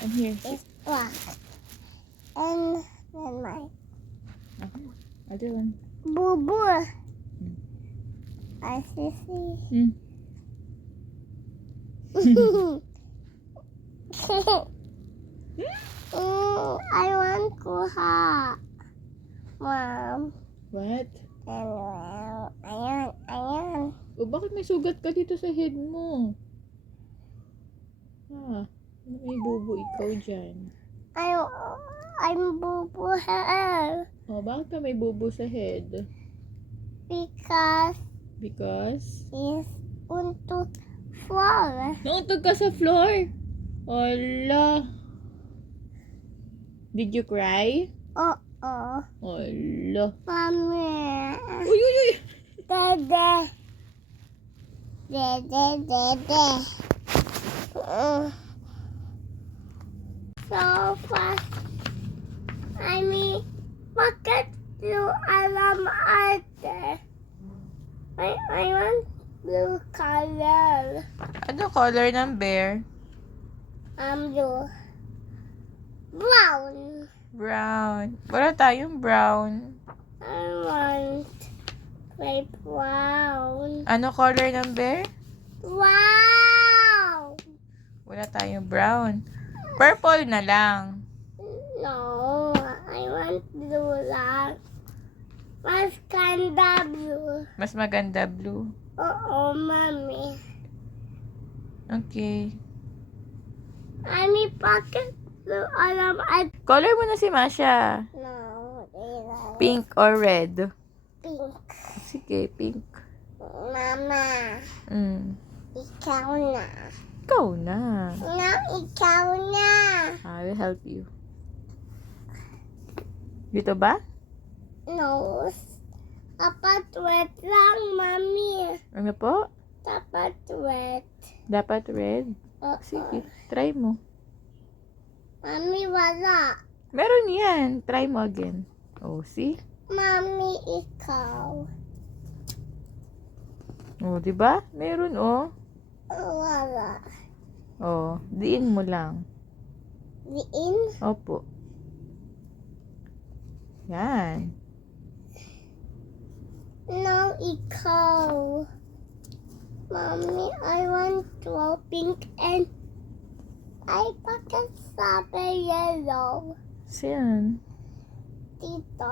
And here. is black. And then my Other one. boo boo. Mm. I see. Mm. I want kuha. Mom. What? And ayan. O bakit may sugat ka dito sa head mo? May bubo ikaw dyan. I'm boo boo hair. O bakit ka may bubo sa head? Because Because? it's untuk floor. Nauntog ka sa floor? Ala. Did you cry? Oh. Ala. Mommy. Uy, uy, uy! Dede. So fast. I mean, bakit you alam ate? I want blue color. Ano color ng bear? Blue. Brown. Brown. Wala tayong brown. I want gray brown. Ano color ng bear? Wow! Wala tayong brown. Purple na lang. No, I want blue lang. Mas ganda blue. Mas maganda blue. Oo, mommy. Okay. Mommy, bakit blue alam at Color mo na si Masha. no, Pink or red? pink. Sige, pink. Mama, ikaw na. Ikaw na. No, ikaw na. I will help you. Dito ba? No, dapat wet lang, mommy. Ano po? Dapat wet. Dapat red? Sige, try mo. Mommy, wala. Meron yan. Try mo again. Oh, see? Mommy, ikaw. Oh, di ba? Meron, oh. Wala. Oh, diin mo lang. Diin? Opo. Yan. No, ikaw. Mommy, I want to pink and I bakit sabi yellow. Siyan. Tito.